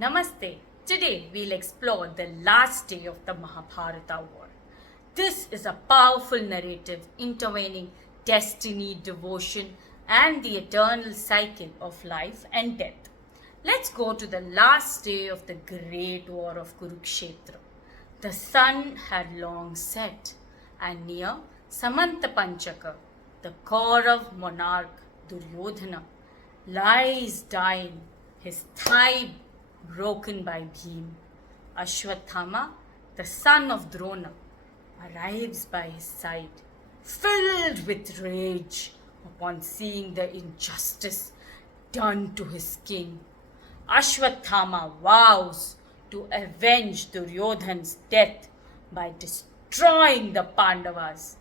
Namaste. Today we'll explore the last day of the Mahabharata war. This is a powerful narrative intertwining destiny, devotion, and the eternal cycle of life and death. Let's go to the last day of the great war of Kurukshetra. The sun had long set, and near Samantapanchaka, the Kaurav monarch Duryodhana lies dying, his thigh broken by Bhim. Ashwathama, the son of Drona, arrives by his side, filled with rage upon seeing the injustice done to his king. Ashwathama vows to avenge Duryodhana's death by destroying the Pandavas.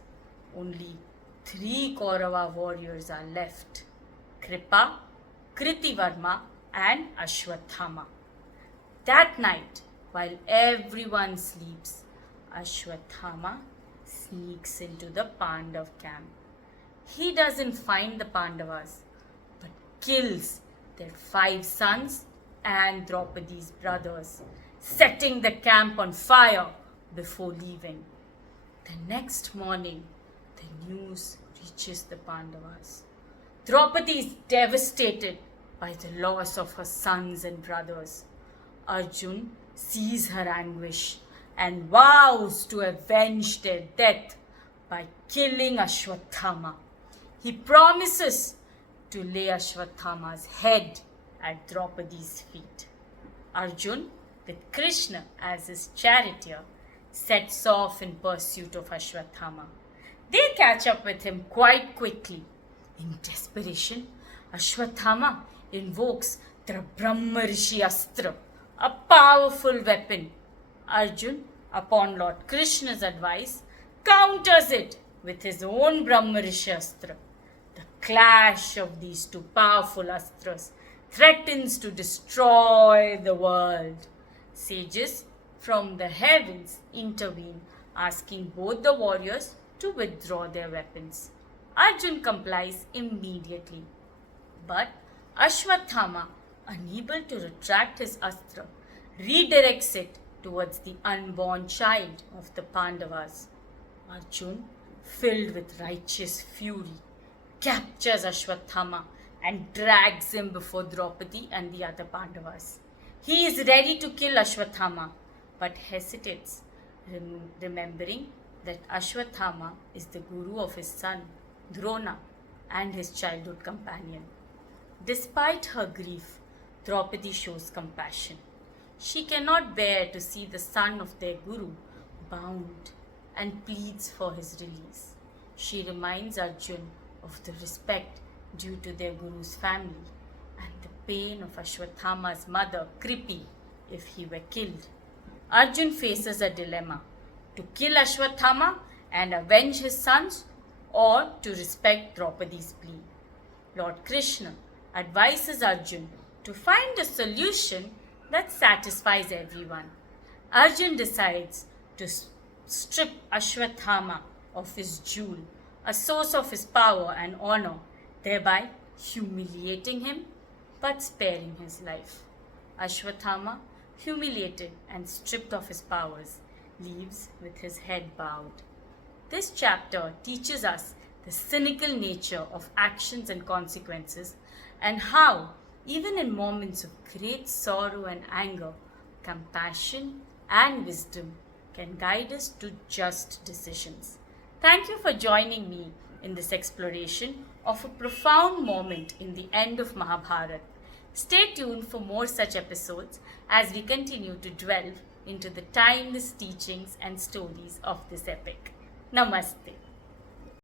Only 3 Kaurava warriors are left: Kripa, Kritivarma, and Ashwathama. That night, while everyone sleeps, Ashwathama sneaks into the Pandav camp. He doesn't find the Pandavas, but kills their 5 sons and Draupadi's brothers, setting the camp on fire before leaving. The next morning, the news reaches the Pandavas. Draupadi is devastated by the loss of her sons and brothers. Arjun sees her anguish and vows to avenge their death by killing Ashwathama. He promises to lay Ashwathama's head at Draupadi's feet. Arjun, with Krishna as his charioteer, sets off in pursuit of Ashwathama. They catch up with him quite quickly. In desperation, Ashwathama invokes the Brahma Rishi Astra, a powerful weapon. Arjun, upon Lord Krishna's advice, counters it with his own Brahma Rishi Astra. The clash of these 2 powerful astras threatens to destroy the world. Sages from the heavens intervene, asking both the warriors to withdraw their weapons. Arjun complies immediately, but Ashwathama, unable to retract his astra, redirects it towards the unborn child of the Pandavas. Arjun, filled with righteous fury, captures Ashwathama and drags him before Draupadi and the other Pandavas. He is ready to kill Ashwathama, but hesitates, remembering that Ashwathama is the guru of his son, Drona, and his childhood companion. Despite her grief, Draupadi shows compassion. She cannot bear to see the son of their guru bound and pleads for his release. She reminds Arjun of the respect due to their guru's family and the pain of Ashwathama's mother, Kripi, if he were killed. Arjun faces a dilemma: to kill Ashwathama and avenge his sons, or to respect Draupadi's plea. Lord Krishna advises Arjun to find a solution that satisfies everyone. Arjun decides to strip Ashwathama of his jewel, a source of his power and honor, thereby humiliating him but sparing his life. Ashwathama, humiliated and stripped of his powers, leaves with his head bowed. This chapter teaches us the cynical nature of actions and consequences, and how, even in moments of great sorrow and anger, compassion and wisdom can guide us to just decisions. Thank you for joining me in this exploration of a profound moment in the end of Mahabharata. Stay tuned for more such episodes as we continue to delve into the timeless teachings and stories of this epic. Namaste.